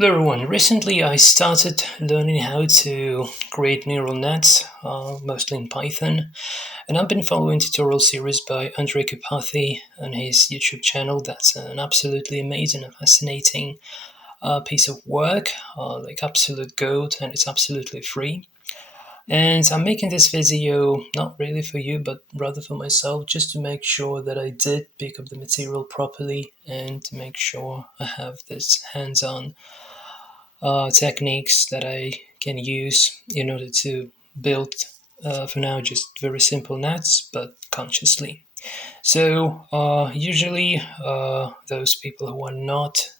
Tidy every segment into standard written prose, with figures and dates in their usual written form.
Hello everyone, recently I started learning how to create neural nets, mostly in Python, and I've been following tutorial series by Andrej Karpathy on his YouTube channel. That's an absolutely amazing and fascinating piece of work, like absolute gold, and it's absolutely free. And I'm making this video not really for you, but rather for myself, just to make sure that I did pick up the material properly and to make sure I have this hands-on techniques that I can use in order to build, for now, just very simple nets, but consciously. So, usually, those people who are not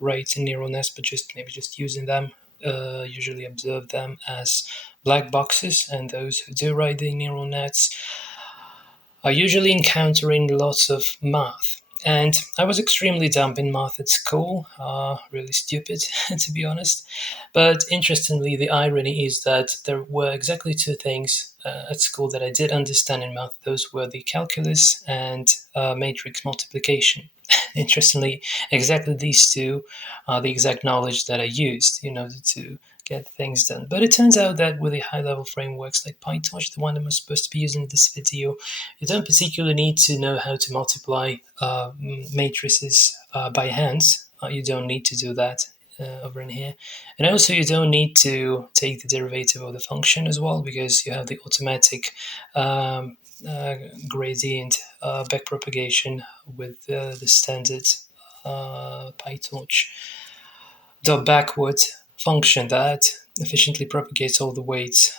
writing neural nets, but just maybe just using them, usually observe them as black boxes, and those who do write the neural nets are usually encountering lots of math. And I was extremely dumb in math at school, really stupid, to be honest. But interestingly, the irony is that there were exactly two things at school that I did understand in math. Those were the calculus and matrix multiplication. Interestingly, exactly these two are the exact knowledge that I used in order to get things done. But it turns out that with the high level frameworks like PyTorch, the one that I'm supposed to be using in this video, you don't particularly need to know how to multiply matrices by hand. You don't need to do that over in here. And also you don't need to take the derivative of the function as well, because you have the automatic gradient backpropagation with the standard PyTorch dot backward function that efficiently propagates all the weights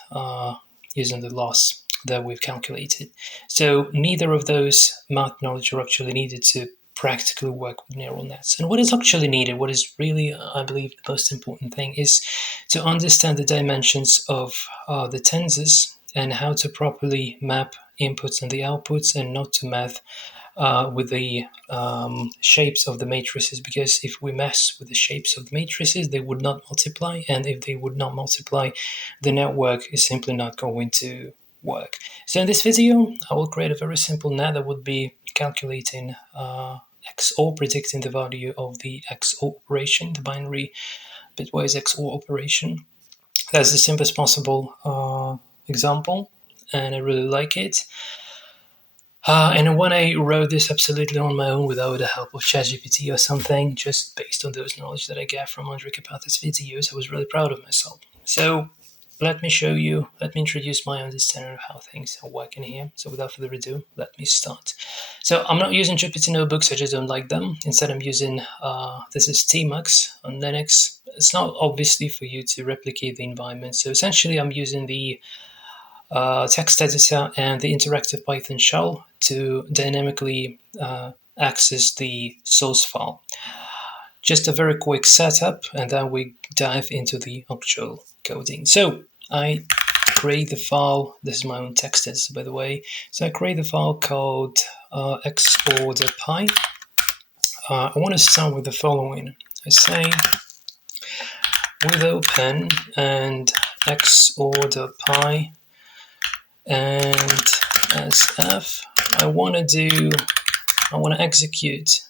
using the loss that we've calculated. So neither of those math knowledge are actually needed to practically work with neural nets. And what is actually needed, what is really, I believe, the most important thing, is to understand the dimensions of the tensors and how to properly map inputs and the outputs, and not to math with the shapes of the matrices, because if we mess with the shapes of the matrices, they would not multiply, and if they would not multiply, the network is simply not going to work. So in this video, I will create a very simple net that would be calculating XOR, predicting the value of the XOR operation, the binary bitwise XOR operation. That's the simplest possible example, and I really like it. And when I wrote this absolutely on my own without the help of ChatGPT or something, just based on those knowledge that I get from Andrej Karpathy's videos, I was really proud of myself. So let me show you, let me introduce my understanding of how things are working here. So without further ado, let me start. So I'm not using Jupyter notebooks, I just don't like them. Instead, I'm using, this is Tmux on Linux. It's not obviously for you to replicate the environment. So essentially, I'm using the text editor and the interactive Python shell to dynamically access the source file. Just a very quick setup, and then we dive into the actual coding. So I create the file. This is my own text editor, by the way. So I create the file called xor.py. I want to start with the following. I say with open and xor.py and as f, I want to execute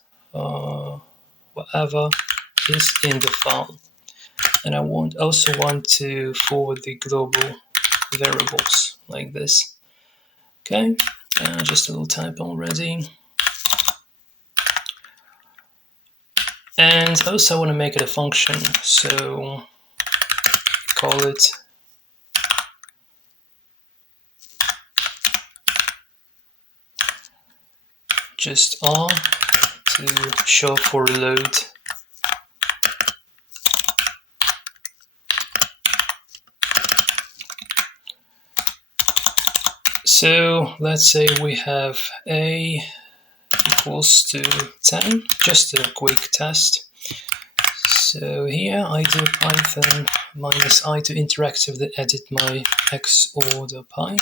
whatever is in the file, and I also want to forward the global variables like this. Okay, just a little typo already. And also I want to make it a function, so call it just R to show for reload. So let's say we have A equals to 10, just a quick test. So here I do Python -I to interactively edit my xor.py.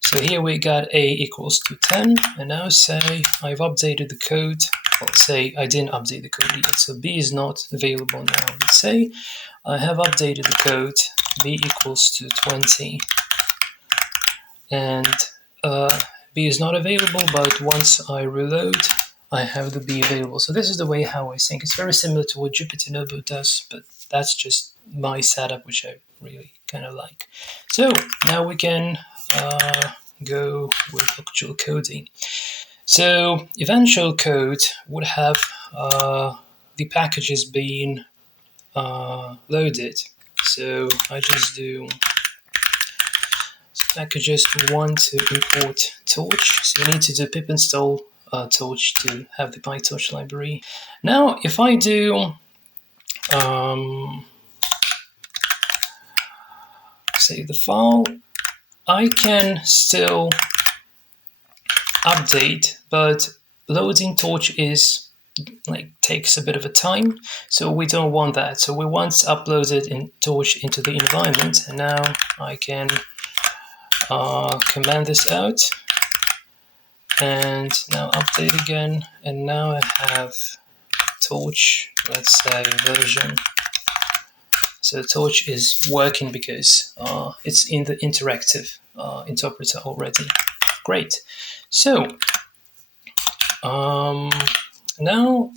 So here we got A equals to 10, and now say I've updated the code. Let's say I didn't update the code yet, so B is not available now. Let's say I have updated the code, B equals to 20, and B is not available, but once I reload, I have the B available. So this is the way how I think. It's very similar to what Jupyter Notebook does, but that's just my setup, which I really kind of like. So now we can go with actual coding. So eventual code would have the packages being loaded. So I just do packages want to import torch. So you need to do pip install torch to have the PyTorch library. Now, if I do save the file, I can still update, but loading torch is takes a bit of a time, so we don't want that. So we once uploaded in torch into the environment, and now I can command this out, and now update again, and now I have torch, let's say version. So torch is working because it's in the interactive interpreter already. Great. So now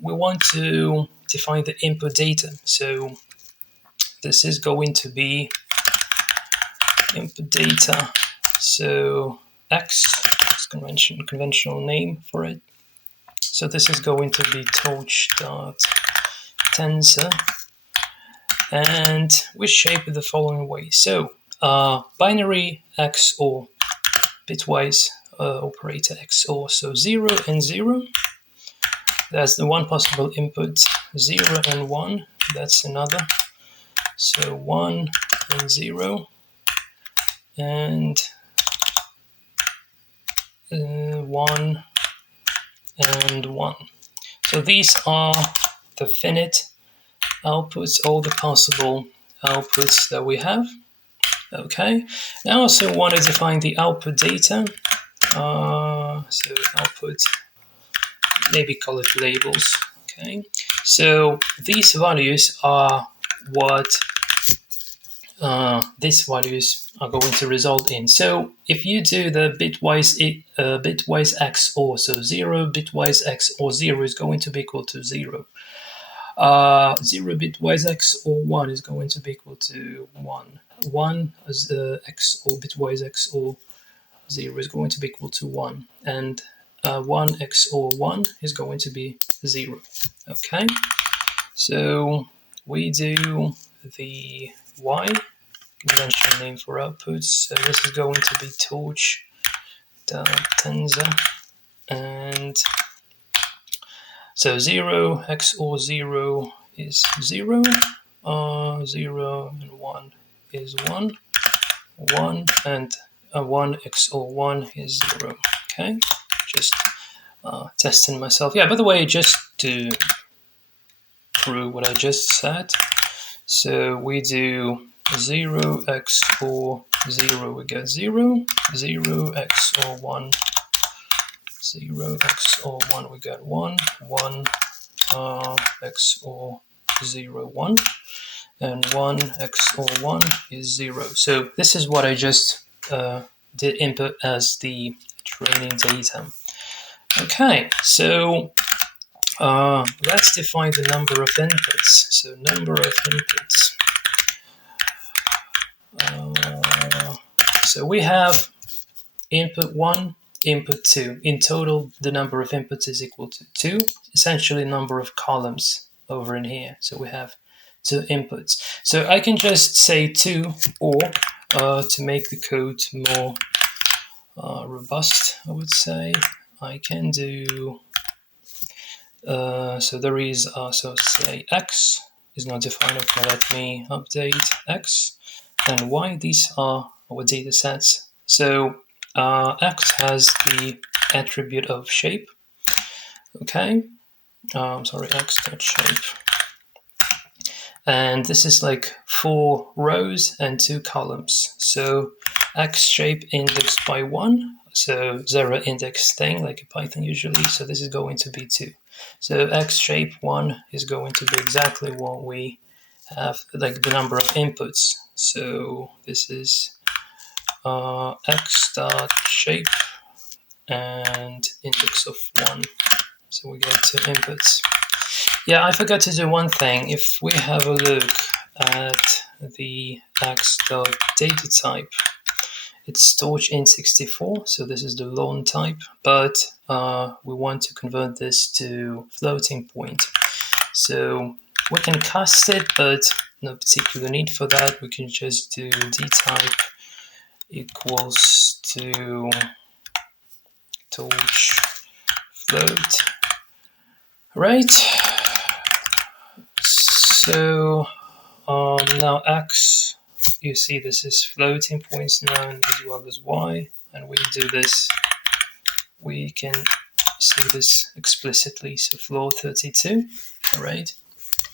we want to define the input data. So this is going to be input data. So X is conventional name for it. So this is going to be torch.tensor, and we shape it the following way. So binary XOR, bitwise operator XOR. So 0 and 0. That's the one possible input. 0 and 1. That's another. So 1 and 0. And 1 and 1. So these are the finite outputs, all the possible outputs that we have. Okay. I also want to define the output data. So output, maybe call it labels. Okay. So these values are what these values are going to result in. So if you do the bitwise XOR, so 0 bitwise XOR 0 is going to be equal to 0. 0 bitwise XOR 1 is going to be equal to 1. 1 as XOR bitwise XOR 0 is going to be equal to 1. And 1 XOR 1 is going to be 0. Okay, so we do the Y, conventional name for outputs. So this is going to be torch.tensor, and so 0 XOR 0 is 0, 0 and 1 is 1, 1 and 1 XOR 1 is 0. Okay, just testing myself. Yeah, by the way, just to prove what I just said, so we do 0 XOR 0, we get 0, 0 XOR 1, 0 XOR 1, we get 1, 1 XOR 0, 1, and 1 XOR 1 is 0. So this is what I just did input as the training data. Okay, so let's define the number of inputs. So number of inputs. So we have input 1, input 2. In total, the number of inputs is equal to 2, essentially number of columns over in here. So we have 2 inputs. So I can just say 2, or to make the code more robust, I would say, I can do, so there is, so say X is not defined. Okay, let me update X and Y. These are our data sets. So X has the attribute of shape. Okay, sorry, X.shape. And this is like 4 rows and 2 columns. So X shape indexed by 1. So 0 index thing like in Python usually. So this is going to be 2. So X shape 1 is going to be exactly what we have, like the number of inputs. So this is X.shape, and index of 1. So we get 2 inputs. Yeah, I forgot to do one thing. If we have a look at the x.data type, it's torch int64, so this is the long type, but we want to convert this to floating point. So we can cast it, but no particular need for that. We can just do dtype equals to torch float. Right. So now x, you see this is floating points now as well as y, and we do this, we can see this explicitly, so floor 32. All right.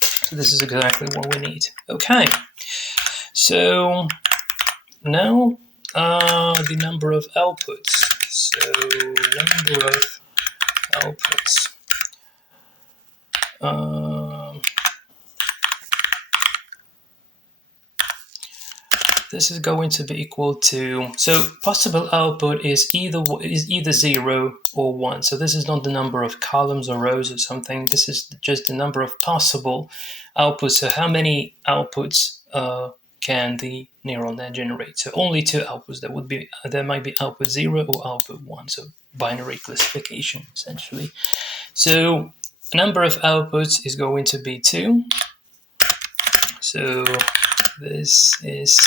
So this is exactly what we need. Okay. So now the number of outputs. So number of outputs. This is going to be equal to, so possible output is either 0 or 1. So this is not the number of columns or rows or something. This is just the number of possible outputs. So how many outputs can the neural net generate? So only 2 outputs. There might be output 0 or output 1. So binary classification essentially. So number of outputs is going to be 2. So this is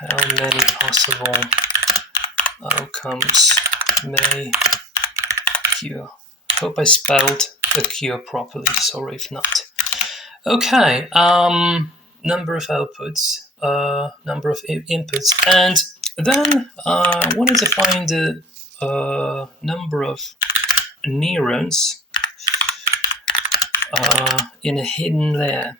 how many possible outcomes may occur. Hope I spelled occur properly, sorry if not. Okay, number of outputs, number of inputs, and then I wanted to find the number of neurons in a hidden layer.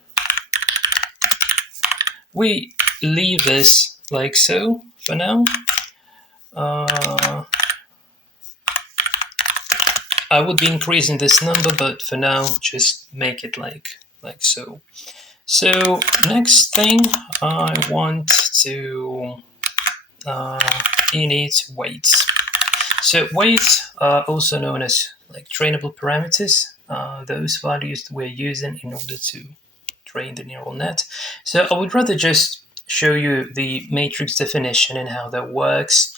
We leave this like so for now. I would be increasing this number, but for now, just make it like so. So next thing, I want to init weights. So weights are also known as like trainable parameters. Those values we're using in order to train the neural net. So I would rather just show you the matrix definition and how that works.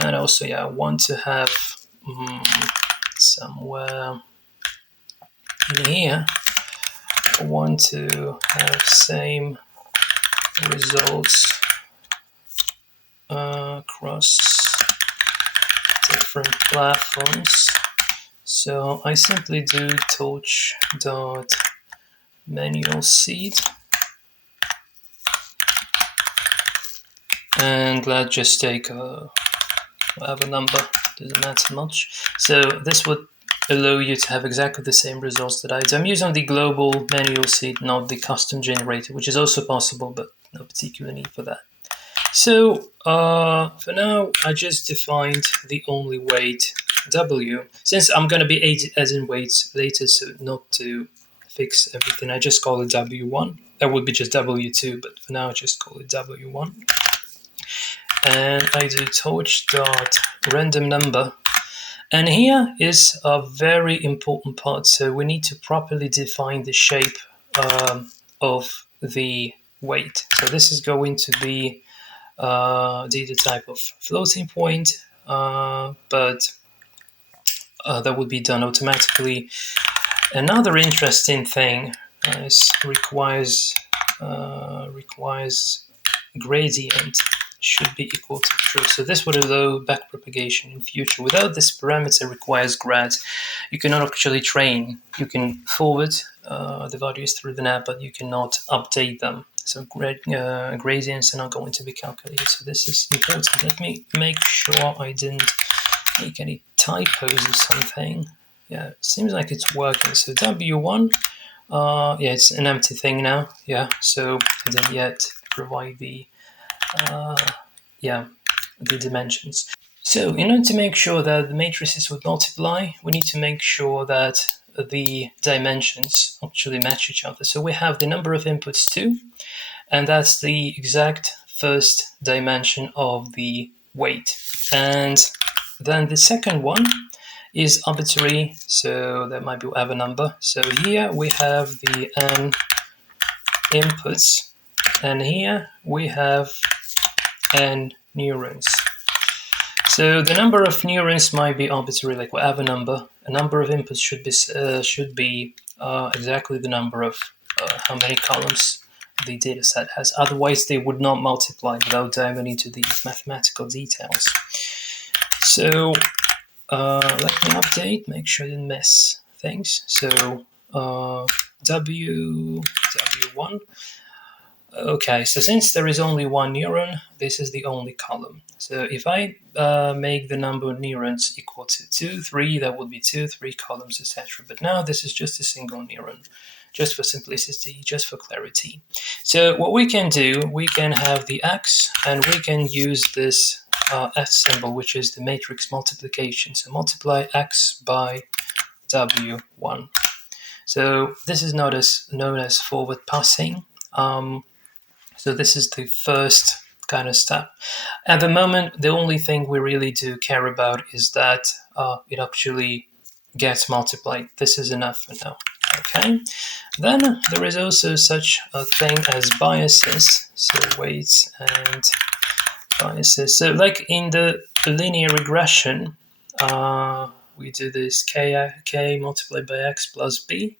And also, yeah, I want to have somewhere in here, I want to have same results across different platforms. So I simply do torch.manual seed. And let's just take whatever number, doesn't matter much. So this would allow you to have exactly the same results that I do. I'm using the global manual seed, not the custom generator, which is also possible, but no particular need for that. So for now, I just defined the only weight W. Since I'm going to be adding weights later, so not to fix everything, I just call it W1. That would be just W2, but for now I just call it W1. And I do torch.random number. And here is a very important part. So we need to properly define the shape of the weight. So this is going to be data type of floating point, but that would be done automatically. Another interesting thing is requires gradient should be equal to true. So this would allow backpropagation in future. Without this parameter requires grad, you cannot actually train. You can forward the values through the net, but you cannot update them. So gradients are not going to be calculated. So this is important. Let me make sure I didn't make any typos or something. Yeah, it seems like it's working. So W1, yeah, it's an empty thing now. Yeah, so I didn't yet provide the the dimensions. So in order to make sure that the matrices would multiply, we need to make sure that the dimensions actually match each other. So we have the number of inputs 2, and that's the exact first dimension of the weight. And Then the second one is arbitrary, so that might be have a number. So here we have the n inputs, and here we have n neurons. So the number of neurons might be arbitrary, like whatever number. A number of inputs should be exactly the number of how many columns the dataset has. Otherwise, they would not multiply without diving into these mathematical details. So let me update, make sure I didn't miss things. So W1. Okay, so since there is only one neuron, this is the only column. So if I make the number of neurons equal to 2, 3, that would be 2, 3 columns, etc. But now this is just a single neuron, just for simplicity, just for clarity. So what we can do, we can have the x, and we can use this S symbol, which is the matrix multiplication. So multiply x by W1. So this is known as forward passing. So this is the first kind of step. At the moment, the only thing we really do care about is that it actually gets multiplied. This is enough for now. Okay. Then there is also such a thing as biases. So weights and biases. So like in the linear regression, we do this k multiplied by x plus b.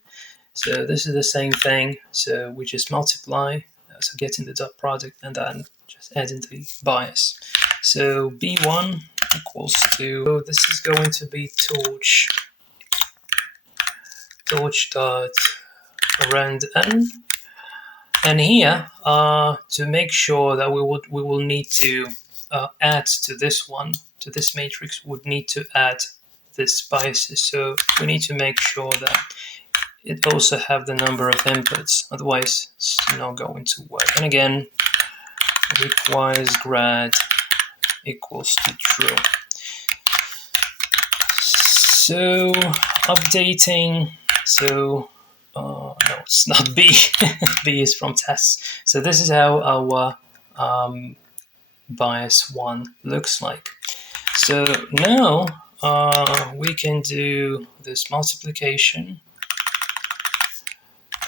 So this is the same thing. So we just multiply, so getting the dot product, and then just adding the bias. So b1 equals to, so this is going to be torch dot rand n. And here, to make sure that we will need to add to this one, to this matrix, would need to add this biases. So we need to make sure that it also have the number of inputs, otherwise it's not going to work. And again, requires grad equals to true. So updating, so no, it's not B. B is from tests. So this is how our bias 1 looks like. So now we can do this multiplication,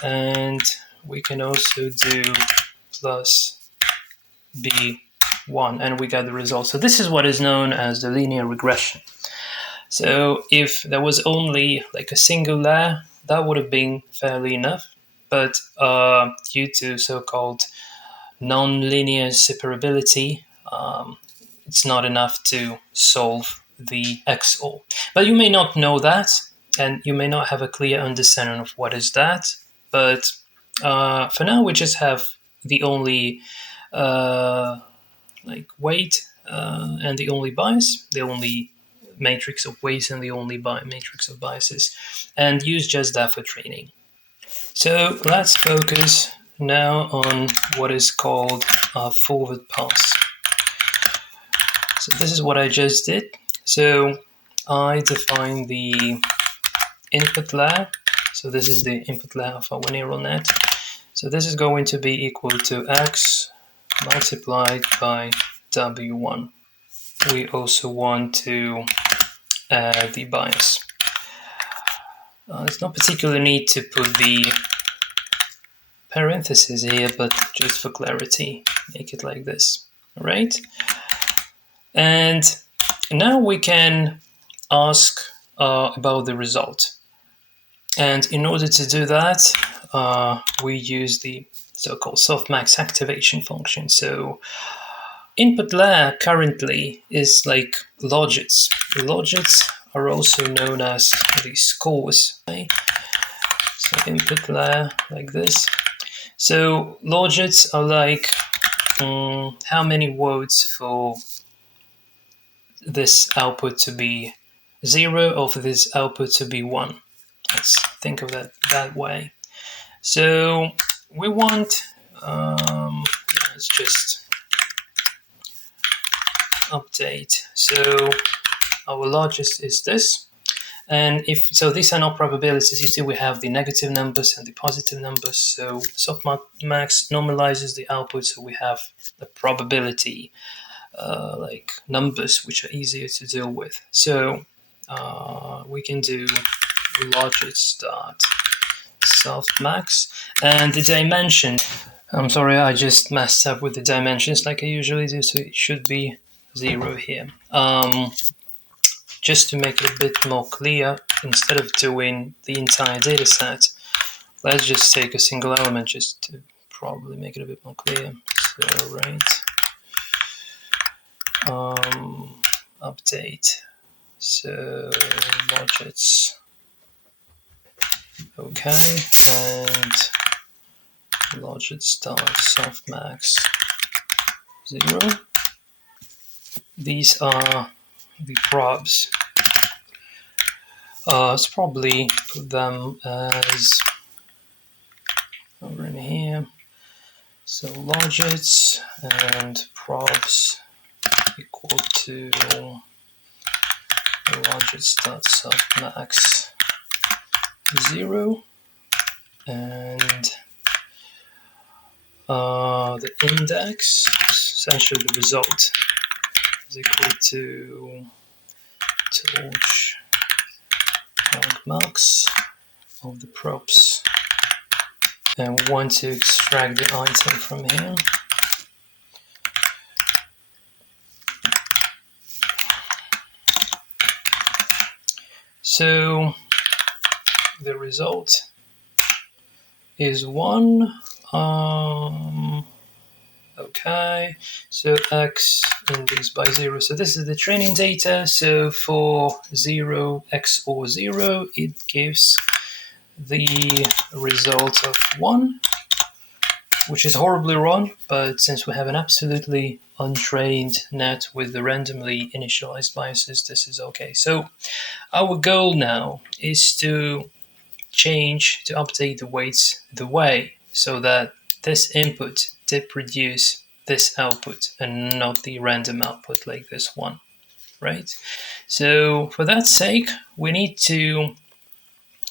and we can also do plus b1, and we get the result. So this is what is known as the linear regression. So if there was only like a single layer, that would have been fairly enough, but due to so-called non-linear separability, it's not enough to solve the XOR. But you may not know that, and you may not have a clear understanding of what is that. But for now, we just have the only like weight and the only bias, the only matrix of weights and the only matrix of biases, and use just that for training. So let's focus now on what is called a forward pass. So this is what I just did. So I define the input layer. So this is the input layer of our neural net. So this is going to be equal to x multiplied by w1. We also want to add the bias. There's no particular need to put the parentheses here, but just for clarity, make it like this. All right. And now we can ask about the result. And in order to do that, we use the so-called softmax activation function. So input layer currently is like logits. The logits are also known as the scores. Okay? So input layer like this. So logits are like how many votes for this output to be 0 or for this output to be 1. Let's think of that that way. So we want, let's just update. So our largest is this. And if so, these are not probabilities. You see, we have the negative numbers and the positive numbers. So softmax normalizes the output, so we have the probability like numbers which are easier to deal with. So we can do logits dot softmax, and the dimension. I'm sorry, I just messed up with the dimensions like I usually do, so it should be 0 here. Just to make it a bit more clear, instead of doing the entire dataset, let's just take a single element just to probably make it a bit more clear. So, right, update. So, logits. Okay, and logits dot softmax 0. These are the probs. Let's probably put them as over in here. So logits and probs equal to logits.softmax 0, and the index, essentially the result, is equal to torch max of the props, and we want to extract the item from here. So the result is 1. Okay, so x indexed by 0. So this is the training data. So for 0, x or 0, it gives the result of 1, which is horribly wrong, but since we have an absolutely untrained net with the randomly initialized biases, this is okay. So our goal now is to update the weights the way so that this input did produce this output and not the random output like this one, right? So for that sake, we need to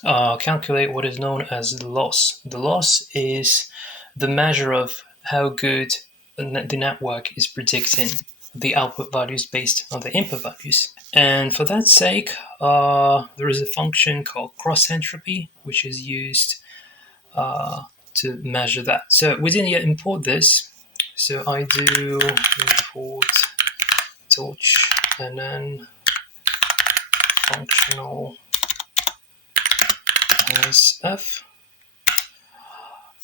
calculate what is known as the loss. The loss is the measure of how good the network is predicting the output values based on the input values. And for that sake, there is a function called cross entropy, which is used to measure that. So we didn't yet import this. So I do import torch and then functional as f.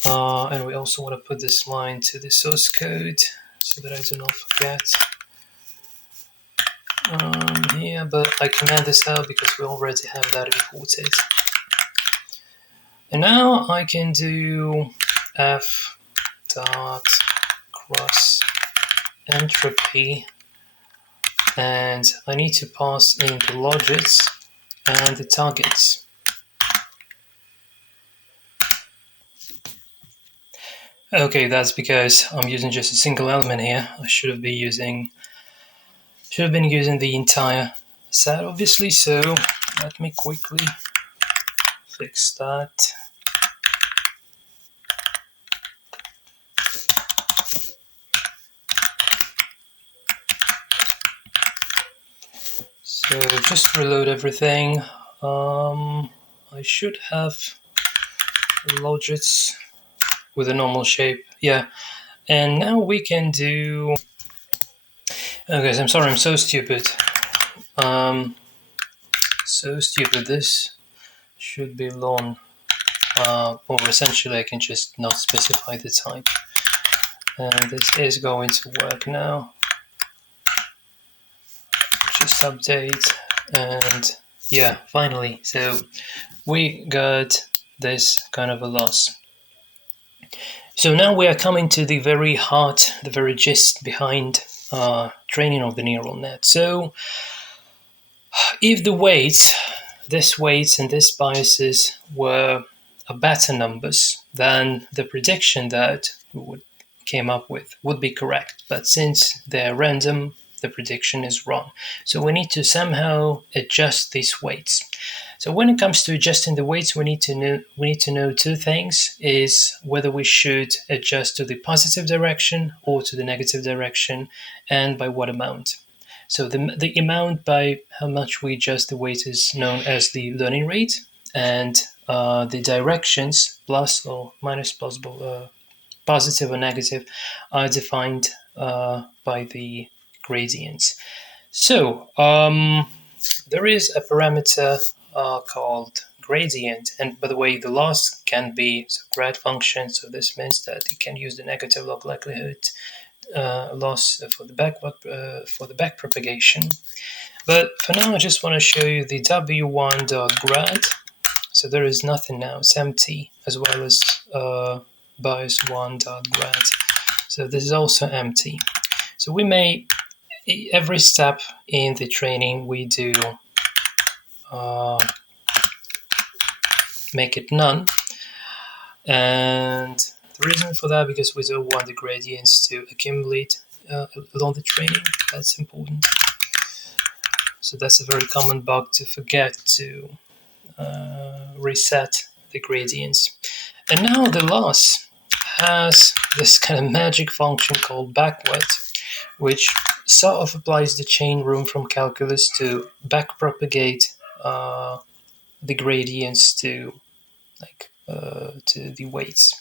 And we also want to put this line to the source code so that I do not forget here, but I command this out because we already have that imported. And now I can do f dot cross entropy, and I need to pass in the logits and the targets. Okay, that's because I'm using just a single element here. I should have been using the entire set, obviously. So let me quickly fix that. So just reload everything. I should have logits with a normal shape. Yeah. And now we can do... Oh guys, I'm sorry, I'm so stupid. So stupid. This should be long. Or essentially I can just not specify the type. And this is going to work now. Just update, and yeah, finally. So we got this kind of a loss. So now we are coming to the very heart, the very gist behind training of the neural net. So if the weights, this weights and this biases were better numbers, then the prediction that we came up with would be correct. But since they're random, the prediction is wrong. So we need to somehow adjust these weights. So when it comes to adjusting the weights, we need to know two things: is whether we should adjust to the positive direction or to the negative direction, and by what amount. So the amount by how much we adjust the weight is known as the learning rate, and the directions, plus or minus possible, positive or negative, are defined by the gradients. So there is a parameter called gradient, and by the way, the loss can be a grad function. So this means that you can use the negative log likelihood loss for the back propagation. But for now, I just want to show you the w1.grad. So there is nothing now; it's empty, as well as bias1.grad. So this is also empty. So we may, every step in the training, we do make it none. And the reason for that, because we don't want the gradients to accumulate along the training. That's important. So that's a very common bug, to forget to reset the gradients. And now the loss has this kind of magic function called backward, which sort of applies the chain rule from calculus to backpropagate the gradients to the weights.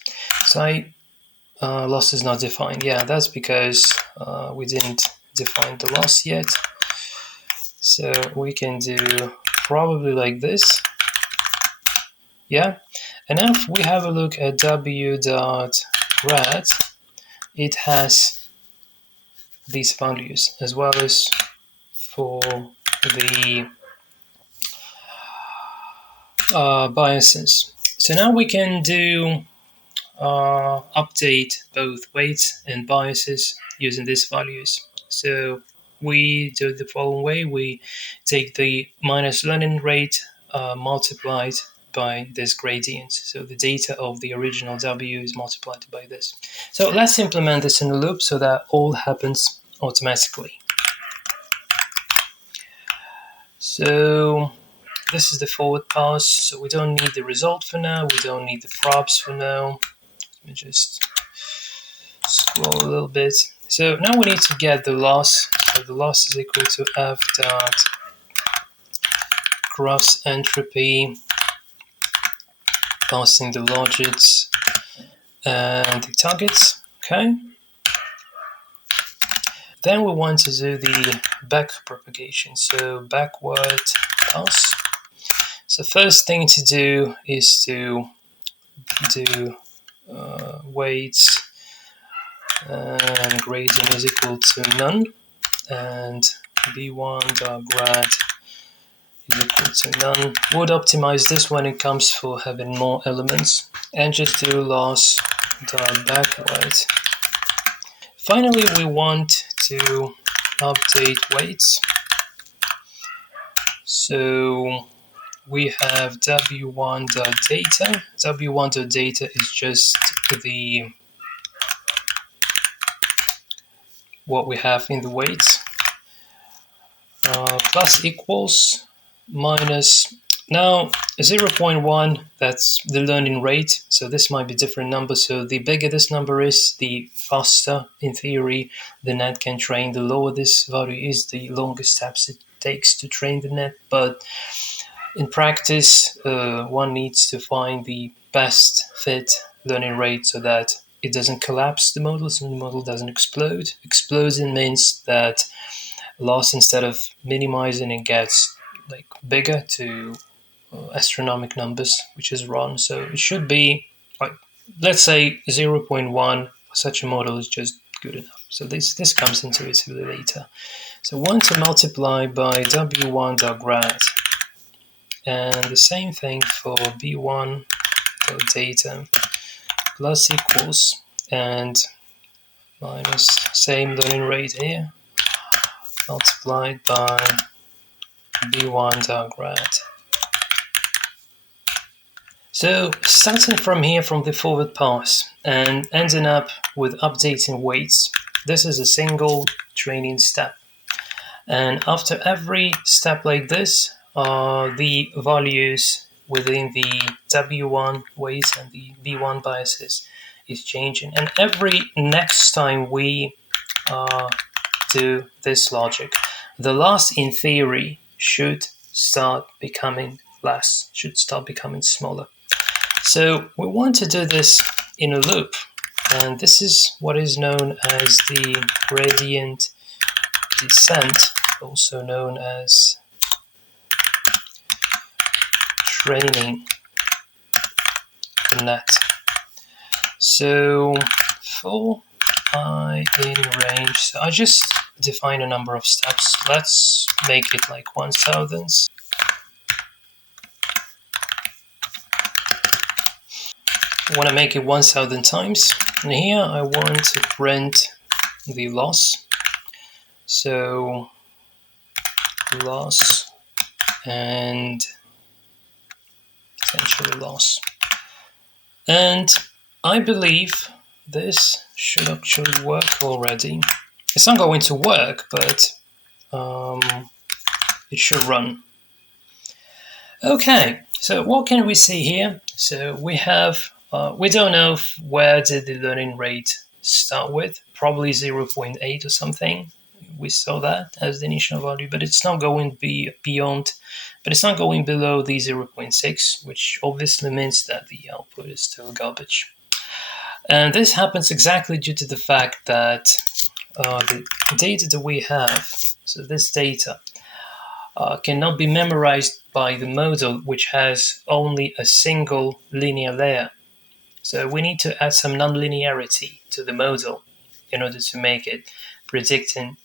So loss is not defined. Yeah, that's because we didn't define the loss yet. So we can do probably like this. Yeah, and now if we have a look at w.grad, it has these values, as well as for the biases. So now we can do update both weights and biases using these values. So we do it the following way: we take the minus learning rate multiplied by this gradient. So the data of the original W is multiplied by this. So let's implement this in a loop so that all happens automatically. So this is the forward pass. So we don't need the result for now. We don't need the props for now. Let me just scroll a little bit. So now we need to get the loss. So the loss is equal to f dot cross entropy, passing the logits and the targets. Okay. Then we want to do the back propagation. So backward pass. So first thing to do is to do weights and gradient is equal to none, and b1.grad is equal to none. Would optimize this when it comes for having more elements, and just do loss.backward. Finally, we want to update weights. So we have w1.data. w1.data is just the what we have in the weights, plus equals minus. Now 0.1, that's the learning rate, so this might be different numbers. So the bigger this number is, the faster, in theory, the net can train. The lower this value is, the longer steps it takes to train the net. But in practice, one needs to find the best fit learning rate so that it doesn't collapse the model, so the model doesn't explode. Exploding means that loss, instead of minimizing, it gets like bigger to astronomical numbers, which is wrong. So it should be like, let's say 0.1 for such a model is just good enough. So this comes intuitively later. So 1 to multiply by w1.grad, and the same thing for b1.data, plus equals and minus same learning rate here, multiplied by b1.grad. So starting from here, from the forward pass, and ending up with updating weights, this is a single training step. And after every step like this, the values within the W1 weights and the B1 biases is changing. And every next time we do this logic, the loss in theory should start becoming less, should start becoming smaller. So we want to do this in a loop, and this is what is known as the gradient descent, also known as training the net. So for I in range, so I just define a number of steps. Let's make it like 1000. I want to make it 1000 times, and here I want to print the loss. So loss and potentially loss. And I believe this should actually work already. It's not going to work, but it should run. Okay, so what can we see here? So we have, we don't know where did the learning rate start with, probably 0.8 or something. We saw that as the initial value, but it's not going to be beyond, but it's not going below the 0.6, which obviously means that the output is still garbage. And this happens exactly due to the fact that the data that we have, so this data, cannot be memorized by the model, which has only a single linear layer. So we need to add some nonlinearity to the model in order to make it predicting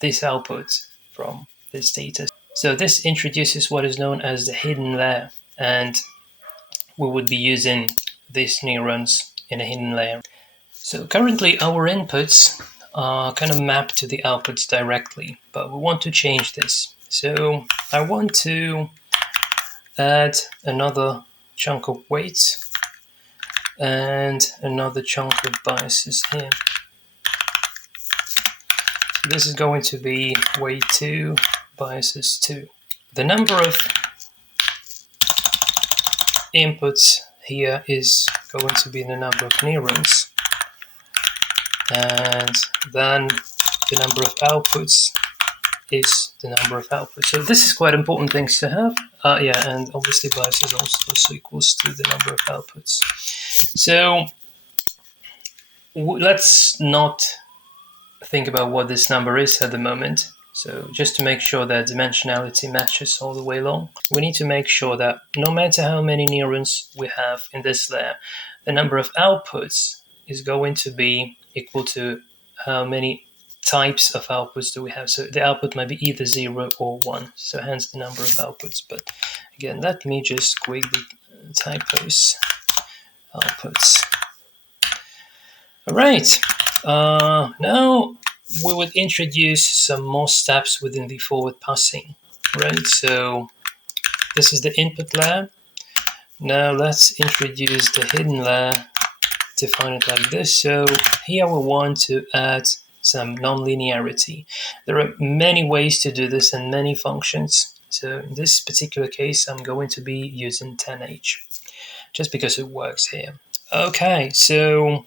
this output from this data. So this introduces what is known as the hidden layer, and we would be using these neurons in a hidden layer. So currently our inputs are kind of mapped to the outputs directly, but we want to change this. So I want to add another chunk of weights and another chunk of biases here. So this is going to be weight 2, biases 2. The number of inputs here is going to be the number of neurons, and then the number of outputs is the number of outputs. So this is quite important things to have. Yeah, and obviously bias is also equals to the number of outputs. So let's not think about what this number is at the moment. So just to make sure that dimensionality matches all the way along, we need to make sure that no matter how many neurons we have in this layer, the number of outputs is going to be equal to how many types of outputs do we have. So the output might be either 0 or 1, so hence the number of outputs. But again, let me just quickly typos outputs. All right, now we would introduce some more steps within the forward passing. Right, so this is the input layer. Now let's introduce the hidden layer, define it like this. So here we want to add some nonlinearity. There are many ways to do this and many functions. So in this particular case, I'm going to be using 10H just because it works here. Okay, so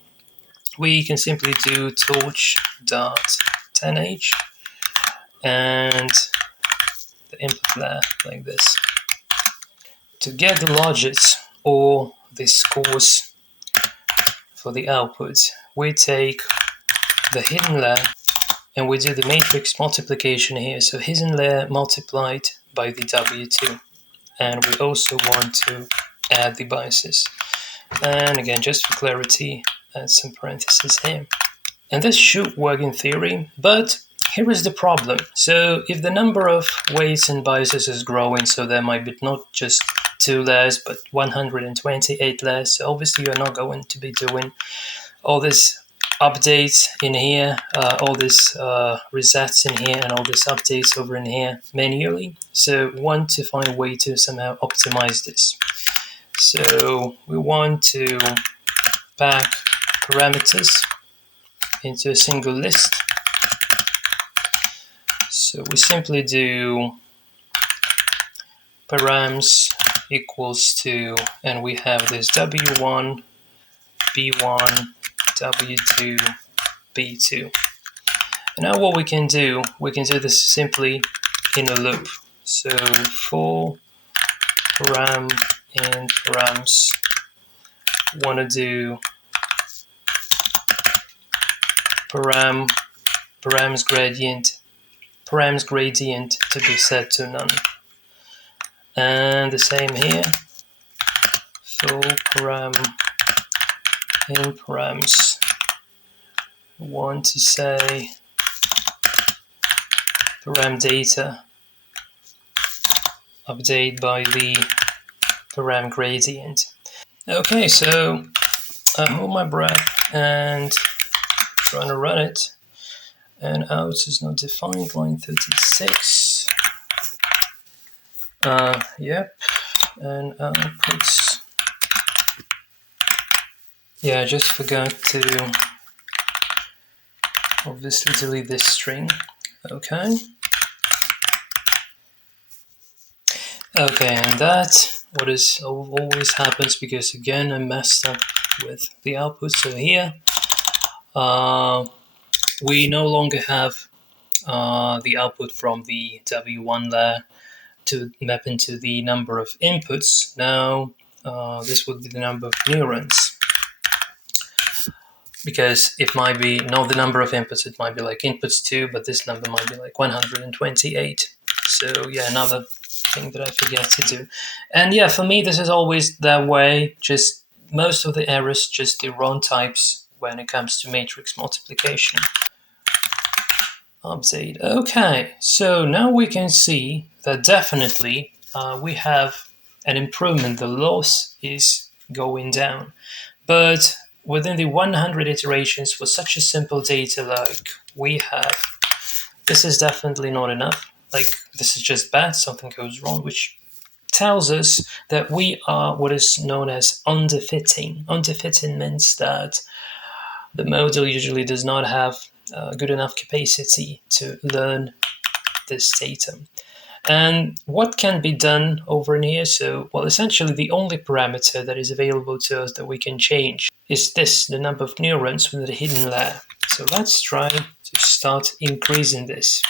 we can simply do torch.10H and the input layer like this. To get the logits or the scores for the output, we take the hidden layer and we do the matrix multiplication here. So hidden layer multiplied by the W2. And we also want to add the biases. And again, just for clarity, add some parentheses here. And this should work in theory, but here is the problem. So if the number of weights and biases is growing, so there might be not just 2 layers, but 128 layers. So obviously you're not going to be doing all this updates in here, all this resets in here, and all this updates over in here manually. So we want to find a way to somehow optimize this. So we want to pack parameters into a single list. So we simply do params equals to, and we have this w1, b1, w2, b2. And now what we can do this simply in a loop. So for param and params, want to do params gradient to be set to none. And the same here for param and params. Want to say param data update by the param gradient. Okay, so I hold my breath and trying to run it, and out is not defined, line 36. Yep, and outputs. Yeah, I just forgot to obviously delete this string. Okay. Okay, and that what is always happens because again I messed up with the output. So here we no longer have the output from the W1 layer to map into the number of inputs. Now this would be the number of neurons, because it might be not the number of inputs, it might be like inputs 2, but this number might be like 128. So yeah, another thing that I forget to do. And yeah, for me this is always that way, just most of the errors just the wrong types when it comes to matrix multiplication. Update. Okay, so now we can see that definitely we have an improvement. The loss is going down, but within the 100 iterations for such a simple data like we have, this is definitely not enough. Like, this is just bad, something goes wrong, which tells us that we are what is known as underfitting. Underfitting means that the model usually does not have good enough capacity to learn this data. And what can be done over in here? So, well, essentially the only parameter that is available to us that we can change is this, the number of neurons within the hidden layer. So let's try to start increasing this.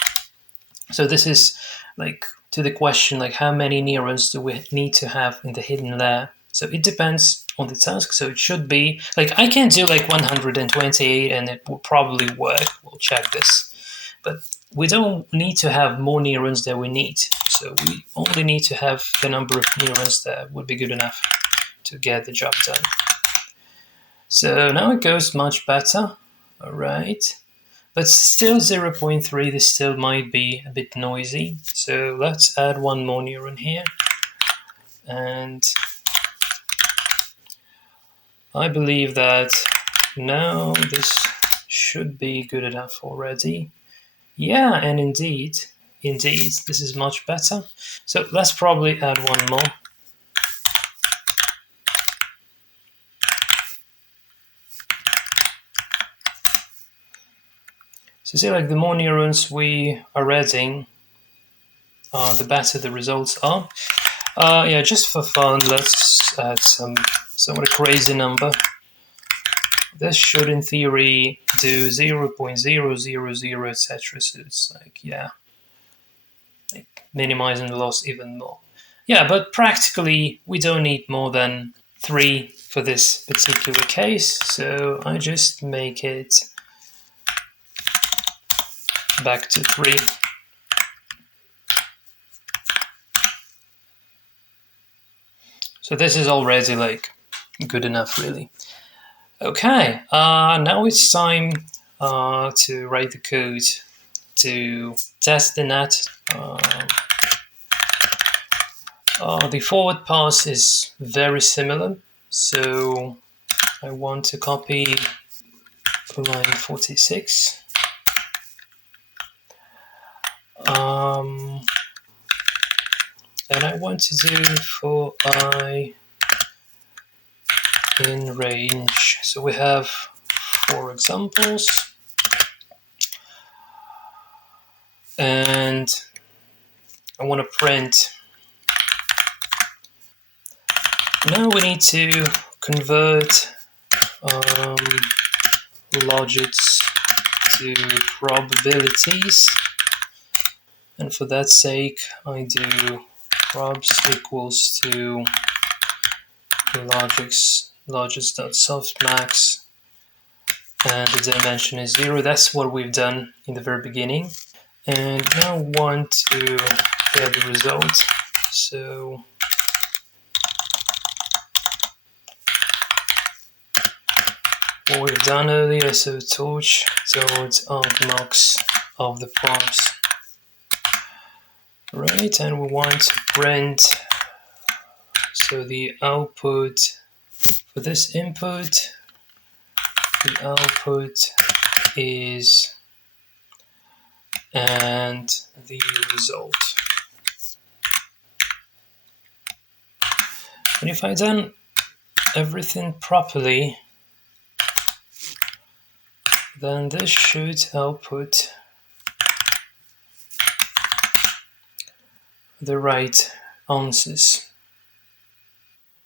So this is like to the question, like how many neurons do we need to have in the hidden layer? So it depends on the task. So it should be like, I can do like 128 and it will probably work. We'll check this. But we don't need to have more neurons than we need. So we only need to have the number of neurons that would be good enough to get the job done. So now it goes much better. All right. But still 0.3, this still might be a bit noisy. So let's add one more neuron here. And I believe that now this should be good enough already. Yeah, and indeed, this is much better. So let's probably add one more. So see, like the more neurons we are adding, the better the results are. Yeah, just for fun, let's add some somewhat a crazy number. This should, in theory, do 0.000, etc. So it's like, yeah, like minimizing the loss even more. Yeah, but practically, we don't need more than 3 for this particular case. So I just make it back to 3. So this is already like good enough, really. Okay, now it's time to write the code to test the net. The forward pass is very similar, so I want to copy line 46. And I want to do for I in range. So we have 4 examples. and I want to print. Now we need to convert logits to probabilities, and for that sake I do probs equals to logits.softmax, and the dimension is 0. That's what we've done in the very beginning. And now want to get the result. So what we've done earlier, so torch towards argmax of the prompts. Right, and we want to print, so the output for this input, the output is, and the result. And if I've done everything properly, then this should output the right answers.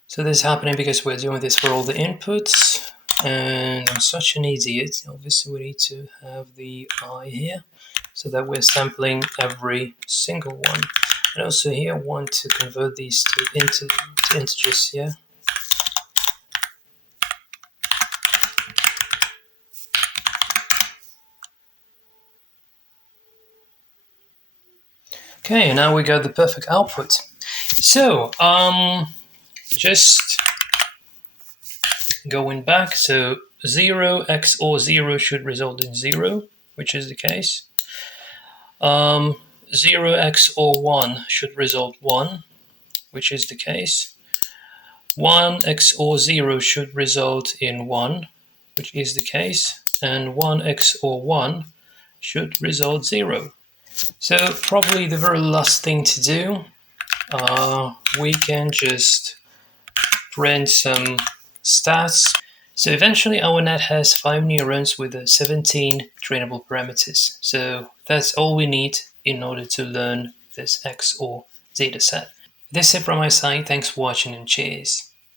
So this is happening because we're doing this for all the inputs, and I'm such an idiot. Obviously we need to have the I here, so that we're sampling every single one. And also here I want to convert these to integers here. Okay, and now we got the perfect output. So, just going back, so 0 XOR 0 should result in 0, which is the case. 0 XOR 1 should result 1, which is the case. 1 XOR 0 should result in 1, which is the case. And 1 XOR 1 should result 0. So probably the very last thing to do, we can just print some stats. So eventually our net has 5 neurons with 17 trainable parameters. So that's all we need in order to learn this XOR dataset. That's it from my side. Thanks for watching and cheers.